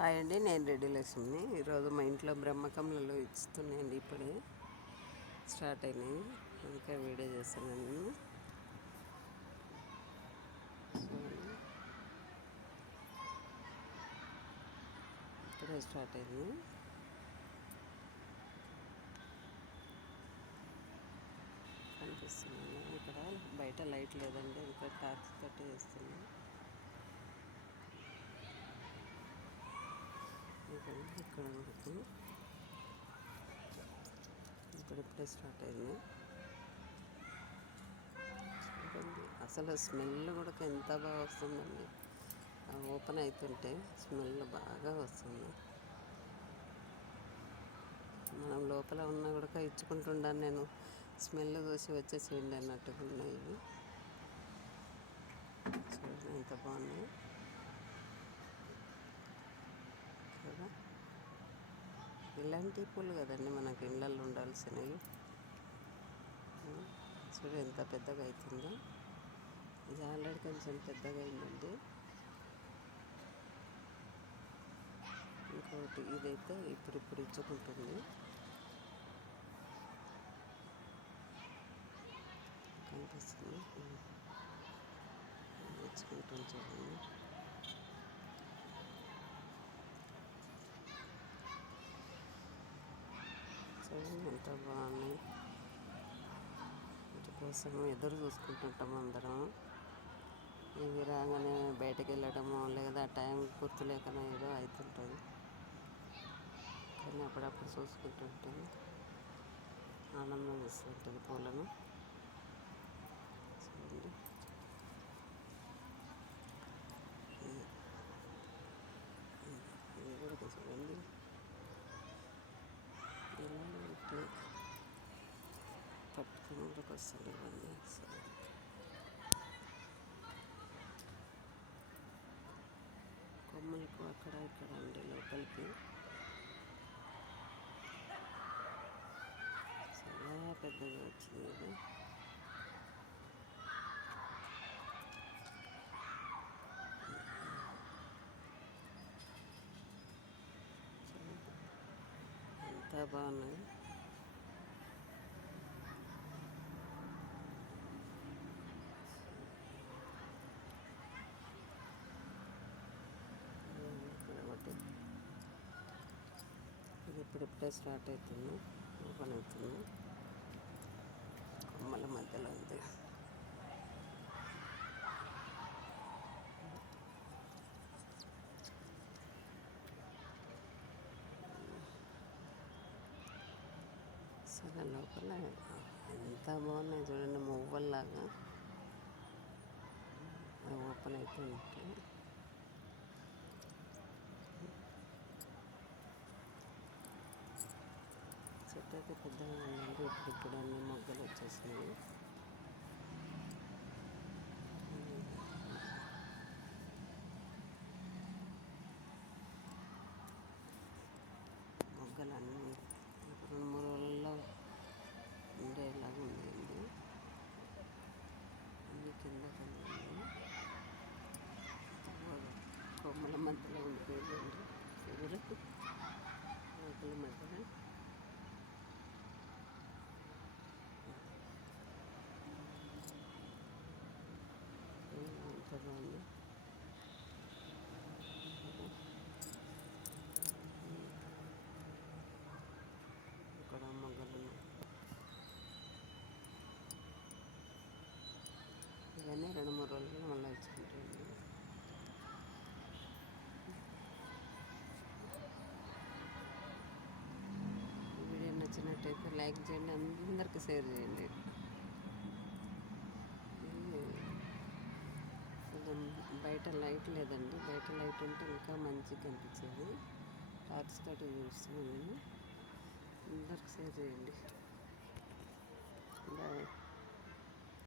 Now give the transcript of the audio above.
Hi అండి, నేను రెడ్డి లక్ష్మిని. ఈరోజు మా ఇంట్లో బ్రహ్మకమలలో ఇస్తున్నాయండి. ఇప్పుడే స్టార్ట్ అయినాయి, ఇంకా వీడియో చేస్తున్నాను నేను. ఇప్పుడే స్టార్ట్ అయింది. కనిపిస్తున్నాను. ఇక్కడ బయట లైట్ లేదండి, ఇంకా టార్చ్ తోటి చేస్తున్నాను. ఇక్కడ ఇప్పుడిప్పుడే స్టార్ట్ అయింది. అసలు స్మెల్ కూడా ఎంత బాగా వస్తుందండి. ఓపెన్ అవుతుంటే స్మెల్ బాగా వస్తుంది. మనం లోపల ఉన్నా కూడా ఇచ్చుకుంటుండాను నేను. స్మెల్ చూసి వచ్చేసేయండి అన్నట్టుగా ఉన్నాయి ఇవి. చూడండి ఎంత బాగున్నాయి కదా. ఇలాంటి పూలు కదండి మనకి ఇళ్ళల్లో ఉండాల్సినవి. చూడు ఎంత పెద్దగా అవుతుందో. ఇది ఆల్రెడీ కొంచెం పెద్దగా అయిందండి. ఇంకోటి ఇదైతే ఇప్పుడు ఇచ్చుకుంటుంది. కనిపిస్తుంది, ఇచ్చుకుంటుంది చూడండి. చూడండి ఎంత బాగున్నాయి. వీటి కోసం ఎదురు చూసుకుంటుంటాం అందరం. ఇవి రాగానే బయటకు వెళ్ళడము, లేదా టైం గుర్తులేకనో ఏదో అవుతుంటుంది. కానీ అప్పుడప్పుడు చూసుకుంటుంటుంది, ఆనందం ఇస్తుంటుంది పూలను. చూడండి ఇది కూడా చూడండి ఎలా ఉంటే పట్టుకుని కూడా వస్తుంది ఇవన్నీ. కొమ్మలకు అక్కడ ఇక్కడ అండి లోపలికి చాలా పెద్దగా వచ్చింది ఇది. ఎంత బాగున్నాయి. ఒకటి ఇది ఇప్పుడిప్పుడే స్టార్ట్ అవుతుంది, ఓపెన్ అవుతుంది. కొమ్మల మధ్యలో ఉంది. సగం లోపల ఎంత బాగున్నాయి చూడండి, మువ్వల్లాగా ఓపెన్ అవుతూ ఉంటాయి. చెట్టు అయితే పెద్దగా ఉందండి. ఇప్పుడు అన్ని మొగ్గలు వచ్చేసినాయి. మొగ్గలు అన్నీ 2-3 రోజుల్లో ఉండేలాగా ఉన్నాయండి. అన్ని కింద కొమ్మల మధ్యలో ఉండిపోయిందండి. మొగ్గల మధ్యలో ఎంత బాగుంది. ఇక్కడ మొగ్గలు ఇవన్నీ 2-3 రోజుల్లో మళ్ళీ ఇచ్చుకుంటాయండి. వీడియో నచ్చినట్టయితే లైక్ చేయండి, అందరికీ షేర్ చేయండి. బయట లైట్ లేదండి, బయట లైట్ ఉంటే ఇంకా మంచిగా కనిపించేది. టార్చ్ తోటి చూస్తున్నాను నేను. అందరికి షేర్ చేయండి. బాయ్.